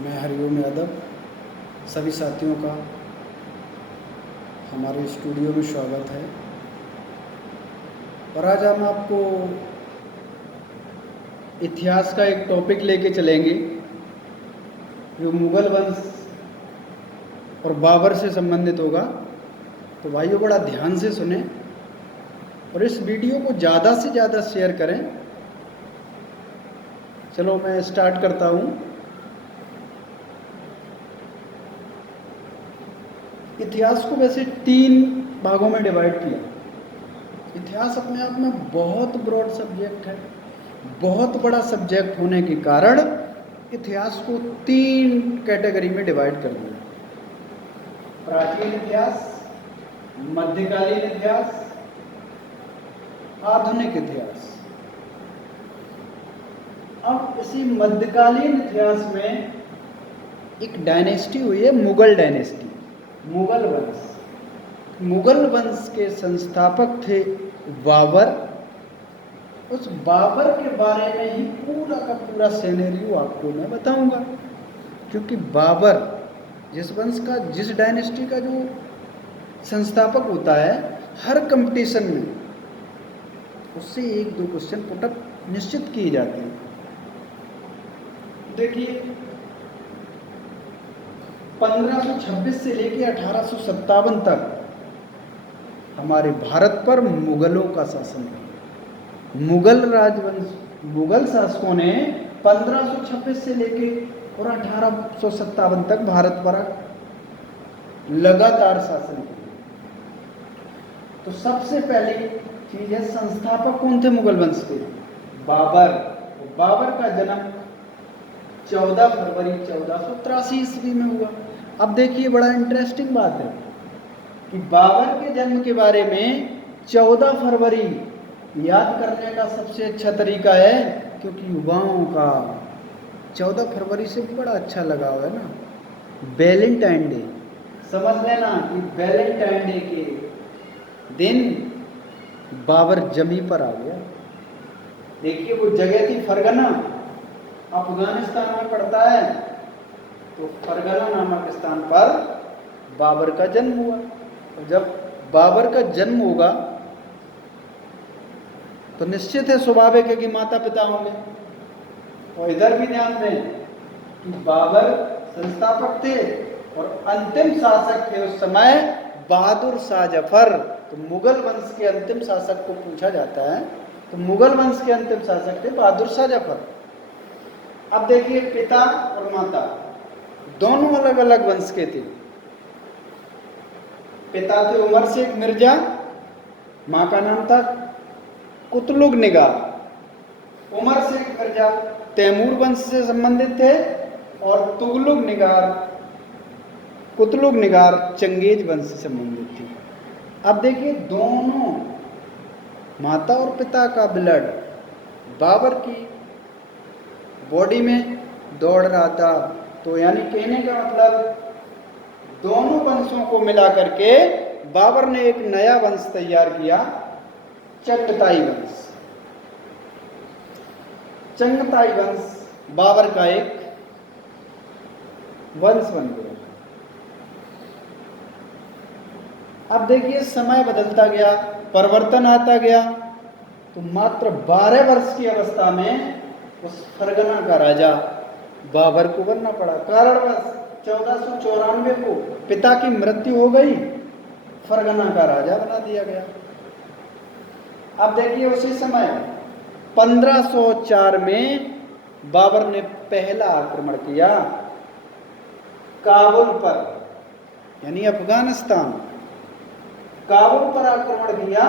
मैं हरिओम यादव सभी साथियों का हमारे स्टूडियो में स्वागत है। और आज हम आपको इतिहास का एक टॉपिक लेके चलेंगे जो मुगल वंश और बाबर से संबंधित होगा। तो भाइयों बड़ा ध्यान से सुने और इस वीडियो को ज़्यादा से ज़्यादा शेयर करें। चलो मैं स्टार्ट करता हूँ। इतिहास को वैसे 3 भागों में डिवाइड किया। इतिहास अपने आप में बहुत ब्रॉड सब्जेक्ट है, बहुत बड़ा सब्जेक्ट होने के कारण इतिहास को 3 कैटेगरी में डिवाइड कर दिया। प्राचीन इतिहास, मध्यकालीन इतिहास, आधुनिक इतिहास। अब इसी मध्यकालीन इतिहास में एक डायनेस्टी हुई है, मुगल डायनेस्टी, मुगल वंश। मुगल वंश के संस्थापक थे बाबर। उस बाबर के बारे में ही पूरा का पूरा सिनेरियो आपको मैं बताऊंगा, क्योंकि बाबर जिस वंश का, जिस डायनेस्टी का जो संस्थापक होता है, हर कंपटीशन में उससे 1-2 क्वेश्चन पुटअप निश्चित किए जाते हैं। देखिए 1526 से लेकर 1857 तक हमारे भारत पर मुगलों का शासन है। मुगल राजवंश, मुगल शासकों ने 1526 से लेकर और 1857 तक भारत पर लगातार शासन किया। तो सबसे पहली चीज है, संस्थापक कौन थे मुगल वंश के? बाबर। बाबर का जन्म 14 फरवरी 1483 ईस्वी में हुआ। अब देखिए बड़ा इंटरेस्टिंग बात है कि बाबर के जन्म के बारे में 14 फरवरी याद करने का सबसे अच्छा तरीका है, क्योंकि युवाओं का 14 फरवरी से बड़ा अच्छा लगाव है ना। वैलेंटाइन डे, समझ लेना कि वैलेंटाइन डे के दिन बाबर जमी पर आ गया। देखिए वो जगह थी फरगना, अफगानिस्तान में पड़ता है। तो फरगना नामक स्थान पर बाबर का जन्म हुआ। और जब बाबर का जन्म होगा तो निश्चित है, स्वाभाविक है कि माता पिता होंगे। और इधर भी ध्यान दें कि बाबर संस्थापक थे और अंतिम शासक थे उस समय बहादुर शाह जफर। तो मुगल वंश के अंतिम शासक को पूछा जाता है, तो मुगल वंश के अंतिम शासक थे बहादुर शाह जफर। अब देखिए पिता और माता दोनों अलग अलग वंश के थे। पिता थे उमर शेख मिर्जा, मां का नाम था कुतलुग निगार। उमर शेख मिर्जा तैमूर वंश से संबंधित थे और कुतलुग निगार चंगेज वंश से संबंधित थी। अब देखिए दोनों माता और पिता का ब्लड बाबर की बॉडी में दौड़ रहा था। तो यानी कहने का मतलब दोनों वंशों को मिला करके बाबर ने एक नया वंश तैयार किया, चंगताई वंश। चंगताई वंश बाबर का एक वंश बन गया। अब देखिए समय बदलता गया, परिवर्तन आता गया। तो मात्र 12 वर्ष की अवस्था में उस फरगना का राजा बाबर को बनना पड़ा। कारणवश 1494 को पिता की मृत्यु हो गई, फरगना का राजा बना दिया गया। अब देखिए उसी समय 1504 में बाबर ने पहला आक्रमण किया काबुल पर, यानी अफगानिस्तान। काबुल पर आक्रमण किया,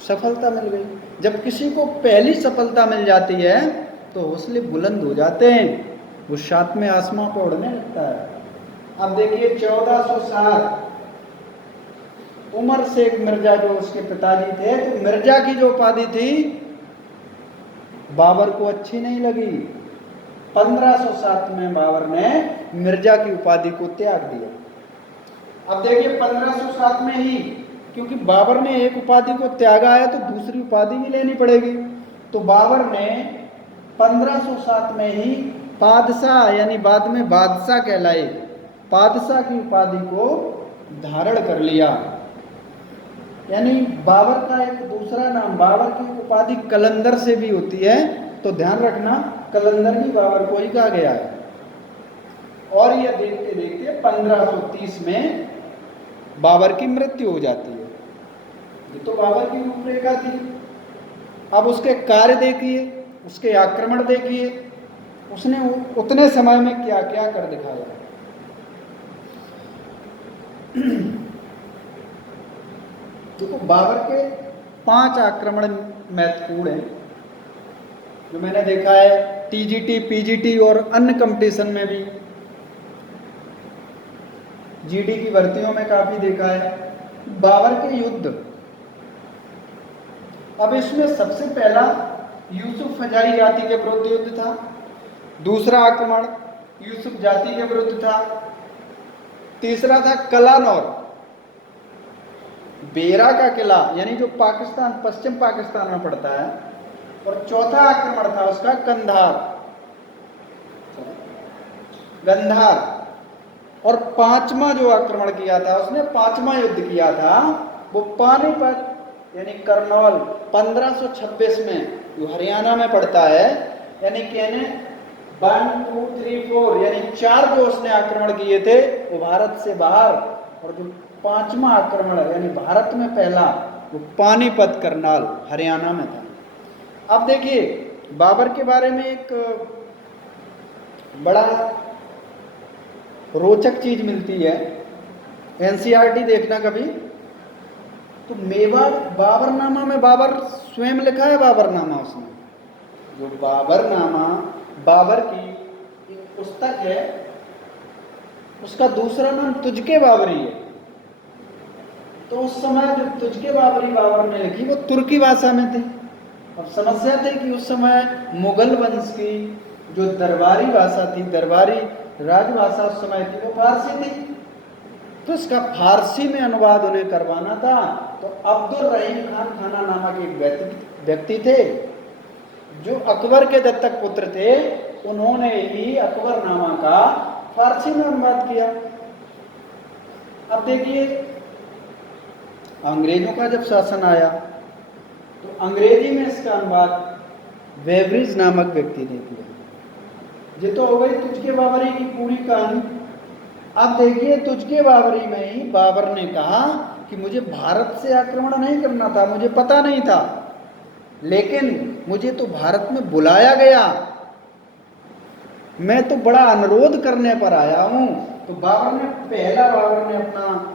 सफलता मिल गई। जब किसी को पहली सफलता मिल जाती है तो हौसले बुलंद हो जाते हैं, वो 7वें आसमां पर उड़ने लगता है। अब देखिए 1407 उमर शेख मिर्जा जो उसके पिताजी थे, तो मिर्जा की जो उपाधि थी बाबर को अच्छी नहीं लगी। 1507 में बाबर ने मिर्जा की उपाधि को त्याग दिया। अब देखिए 1507 में ही, क्योंकि बाबर ने एक उपाधि को त्यागा है तो दूसरी उपाधि भी लेनी पड़ेगी। तो बाबर ने 1507 में ही पादशाह यानी बाद में बादशाह कहलाए, पादशाह की उपाधि को धारण कर लिया। यानी बाबर का एक दूसरा नाम, बाबर की उपाधि कलंदर से भी होती है, तो ध्यान रखना कलंदर भी बाबर को ही कहा गया है। और यह देखते देखते 1530 में बाबर की मृत्यु हो जाती है। ये तो बाबर की रूपरेखा थी। अब उसके कार्य देखिए, उसके आक्रमण देखिए, उसने उतने समय में क्या क्या कर दिखाया। देखो बाबर के 5 आक्रमण महत्वपूर्ण हैं, जो मैंने देखा है टीजीटी, पीजीटी और अन्य कंपटीशन में भी, जीडी की भर्तियों में काफी देखा है। बाबर के युद्ध, अब इसमें सबसे पहला यूसुफ फजाई जाति के विरुद्ध युद्ध था। दूसरा आक्रमण यूसुफ जाति के विरुद्ध था। तीसरा था कलानौर, बेरा का किला, यानी जो पाकिस्तान, पश्चिम पाकिस्तान में पड़ता है। और चौथा आक्रमण था उसका गंधार। और 5वां जो आक्रमण किया था उसने, 5वां युद्ध किया था, वो पानीपत यानी करनौल 1526 में, जो हरियाणा में पड़ता है। यानी कहने 1 2 3 4 यानी 4 जो उसने आक्रमण किए थे वो भारत से बाहर, और जो 5वां आक्रमण यानी भारत में पहला, वो पानीपत करनाल हरियाणा में था। अब देखिए बाबर के बारे में एक बड़ा रोचक चीज मिलती है, एनसीईआरटी देखना कभी, तो मेवाड़ बाबरनामा में बाबर स्वयं लिखा है, बाबरनामा उसने, जो बाबरनामा बाबर की एक पुस्तक है, उसका दूसरा नाम तुझके बाबरी है। तो उस समय जो तुझके बाबरी बाबर ने लिखी वो तुर्की भाषा में थी। अब समस्या थी कि उस समय मुगल वंश की जो दरबारी भाषा थी, दरबारी राजभाषा उस समय थी, वो फारसी थी। तो इसका फारसी में अनुवाद उन्हें करवाना था। तो अब्दुल रहीम खान खाना नामक एक व्यक्ति थे, जो अकबर के दत्तक पुत्र थे। उन्होंने ही अकबरनामा का फारसी में अनुवाद किया। अब देखिए अंग्रेजों का जब शासन आया तो अंग्रेजी में इसका अनुवाद वेब्रिज नामक व्यक्ति ने किया। ये तो हो गई तुझके बाबरी की पूरी कहानी। अब देखिए तुझके बाबरी में ही बाबर ने कहा कि मुझे भारत से आक्रमण नहीं करना था, मुझे पता नहीं था, लेकिन मुझे तो भारत में बुलाया गया, मैं तो बड़ा अनुरोध करने पर आया हूं। तो बाबर ने अपना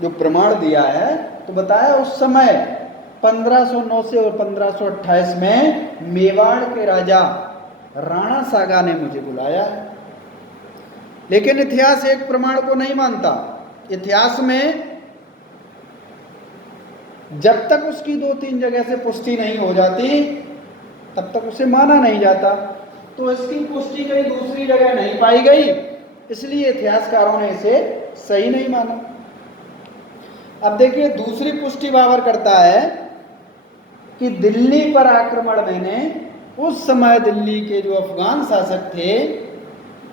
जो प्रमाण दिया है तो बताया उस समय 1509 से और 1528 में मेवाड़ के राजा राणा सागा ने मुझे बुलाया है। लेकिन इतिहास एक प्रमाण को नहीं मानता। इतिहास में जब तक उसकी 2-3 जगह से पुष्टि नहीं हो जाती तब तक उसे माना नहीं जाता। तो इसकी पुष्टि कहीं दूसरी जगह नहीं पाई गई, इसलिए इतिहासकारों ने इसे सही नहीं माना। अब देखिए दूसरी पुष्टि बाबर करता है कि दिल्ली पर आक्रमण मैंने, उस समय दिल्ली के जो अफगान शासक थे,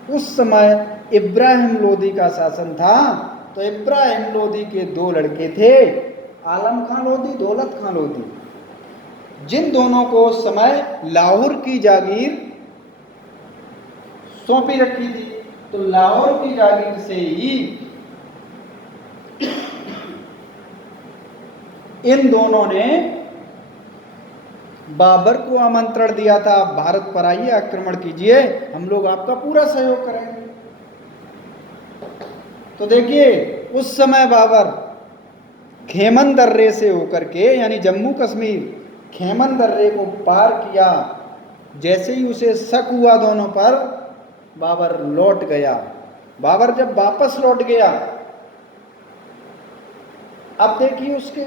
उस समय इब्राहिम लोदी का शासन था। तो इब्राहिम लोदी के 2 लड़के थे, आलम खां लोदी, दौलत खां लोदी, जिन दोनों को उस समय लाहौर की जागीर सौंपी रखी थी। तो लाहौर की जागीर से ही इन दोनों ने बाबर को आमंत्रण दिया था, भारत पर आइए, आक्रमण कीजिए, हम लोग आपका पूरा सहयोग करेंगे। तो देखिए उस समय बाबर खेमन दर्रे से होकर के, यानी जम्मू कश्मीर खेमन दर्रे को पार किया। जैसे ही उसे शक हुआ दोनों पर, बाबर लौट गया। बाबर जब वापस लौट गया, अब देखिए उसके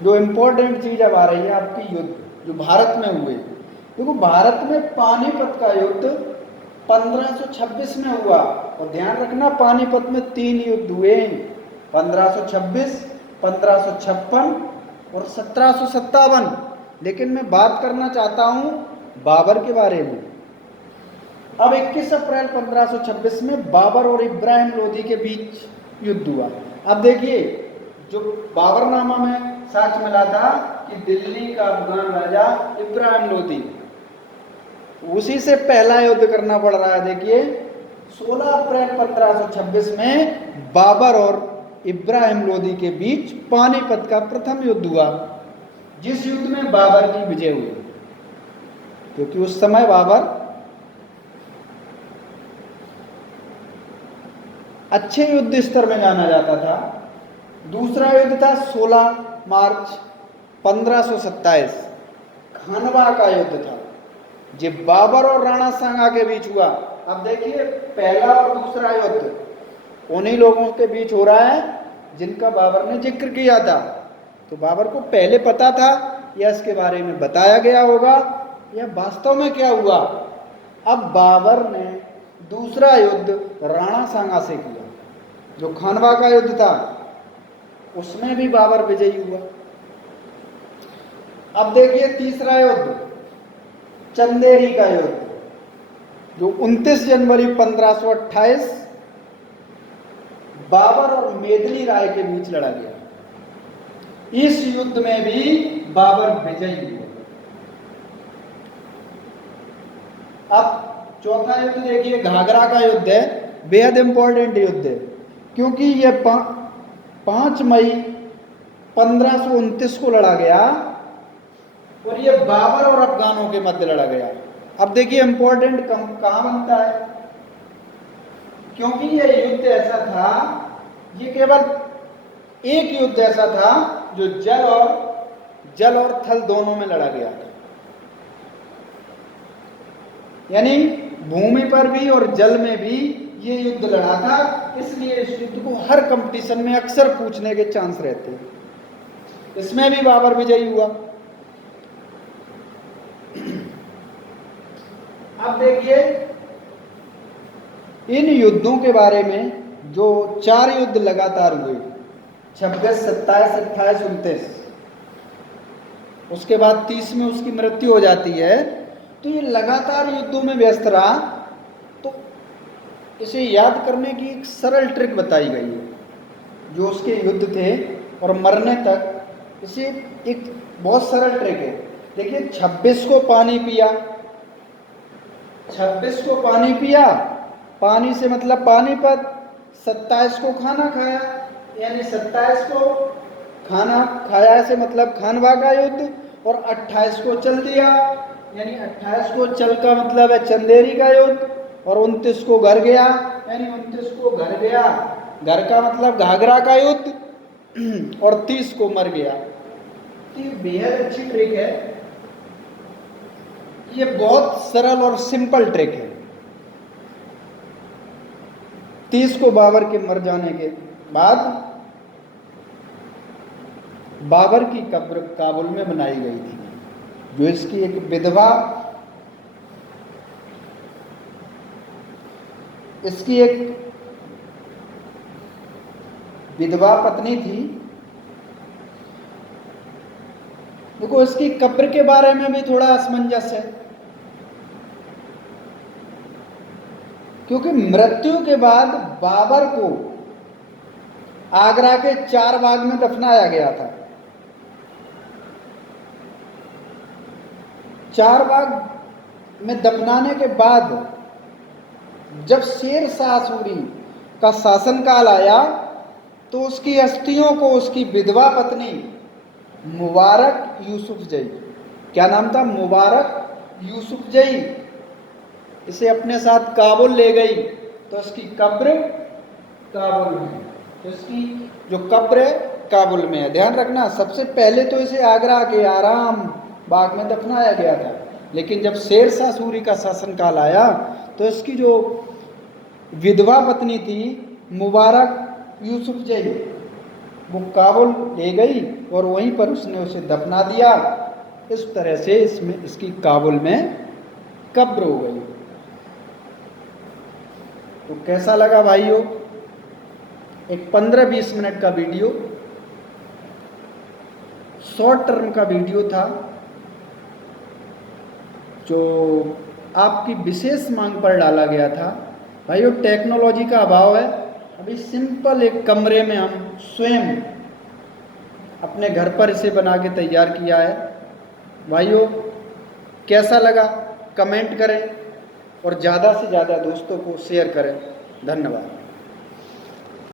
जो इंपॉर्टेंट चीज अब आ रही है आपकी, युद्ध जो भारत में हुए। देखो भारत में पानीपत का युद्ध 1526 में हुआ, और ध्यान रखना पानीपत में 3 युद्ध हुए, 1526, 1556 और 1757। लेकिन मैं बात करना चाहता हूं बाबर के बारे में। अब 21 अप्रैल 1526 में बाबर और इब्राहिम लोदी के बीच युद्ध हुआ। अब देखिए, जो बाबरनामा में साक्ष्य मिला था कि दिल्ली का अफगान राजा इब्राहिम लोदी, उसी से पहला युद्ध करना पड़ रहा है। देखिए 16 अप्रैल 1526 में बाबर और इब्राहिम लोदी के बीच पानीपत का प्रथम युद्ध हुआ, जिस युद्ध में बाबर की विजय हुई, क्योंकि उस समय बाबर अच्छे युद्ध स्तर में जाना जाता था। दूसरा युद्ध था 16 मार्च 1527, खानवा का युद्ध था, जो बाबर और राणा सांगा के बीच हुआ। अब देखिए, पहला और दूसरा युद्ध उन्हीं लोगों के बीच हो रहा है जिनका बाबर ने जिक्र किया था। तो बाबर को पहले पता था या इसके बारे में बताया गया होगा या वास्तव में क्या हुआ। अब बाबर ने दूसरा युद्ध राणा सांगा से किया, जो खानवा का युद्ध था, उसमें भी बाबर विजयी हुआ। अब देखिए तीसरा युद्ध, चंदेरी का युद्ध, जो 29 जनवरी 1528 बाबर और मेदिनी राय के बीच लड़ा गया। इस युद्ध में भी बाबर विजयी हुआ। अब चौथा युद्ध देखिए, घाघरा का युद्ध है, बेहद इंपॉर्टेंट युद्ध है, क्योंकि यह 5 मई 1529 को लड़ा गया और यह बाबर और अफगानों के मध्य लड़ा गया। अब देखिए इंपॉर्टेंट कहां बनता है, क्योंकि यह युद्ध ऐसा था, ये केवल एक युद्ध ऐसा था जो जल और थल दोनों में लड़ा गया था, यानी भूमि पर भी और जल में भी ये युद्ध लड़ा था। इसलिए इस युद्ध को हर कंपटीशन में अक्सर पूछने के चांस रहते हैं। इसमें भी बाबर विजयी हुआ। अब देखिए इन युद्धों के बारे में, जो 4 युद्ध लगातार हुए, 26, 27, 28, 29, उसके बाद 30 में उसकी मृत्यु हो जाती है। तो ये लगातार युद्धों में व्यस्त रहा। तो इसे याद करने की एक सरल ट्रिक बताई गई है, जो उसके युद्ध थे और मरने तक, इसे एक बहुत सरल ट्रिक है। देखिए 26 को पानी पिया, 26 को पानी पिया, पानी से मतलब पानीपत, 27 को खाना खाया, यानी 27 को खाना खाया से मतलब खानवा का युद्ध, और 28 को चल दिया, यानी 28 को चल का मतलब है चंदेरी का युद्ध, और 29 को घर गया, यानी 29 को घर गया, घर का मतलब घाघरा का युद्ध, और 30 को मर गया। तो ये बेहद अच्छी ट्रिक है, ये बहुत सरल और सिंपल ट्रिक है। 30 को बाबर के मर जाने के बाद बाबर की कब्र काबुल में बनाई गई थी, जो इसकी एक विधवा, इसकी एक विधवा पत्नी थी। देखो इसकी कब्र के बारे में भी थोड़ा असमंजस है, क्योंकि मृत्यु के बाद बाबर को आगरा के 4 बाग में दफनाया गया था। 4 बाग में दफनाने के बाद जब शेर शाह सूरी का शासनकाल आया, तो उसकी अस्थियों को उसकी विधवा पत्नी मुबारक यूसुफजई, क्या नाम था, मुबारक यूसुफजई, इसे अपने साथ काबुल ले गई। तो इसकी कब्र काबुल में, तो इसकी जो कब्र है काबुल में है। ध्यान रखना, सबसे पहले तो इसे आगरा के आराम बाग में दफनाया गया था, लेकिन जब शेर शाह सूरी का शासनकाल आया तो इसकी जो विधवा पत्नी थी मुबारक यूसुफजई, वो काबुल ले गई और वहीं पर उसने उसे दफना दिया। इस तरह से इसमें इसकी काबुल में कब्र हो गई। तो कैसा लगा भाइयों, एक 15-20 मिनट का वीडियो, शॉर्ट टर्म का वीडियो था, जो आपकी विशेष मांग पर डाला गया था। भाइयों, टेक्नोलॉजी का अभाव है, अभी सिंपल एक कमरे में हम स्वयं अपने घर पर इसे बना के तैयार किया है। भाइयों, कैसा लगा कमेंट करें और ज़्यादा से ज़्यादा दोस्तों को शेयर करें। धन्यवाद।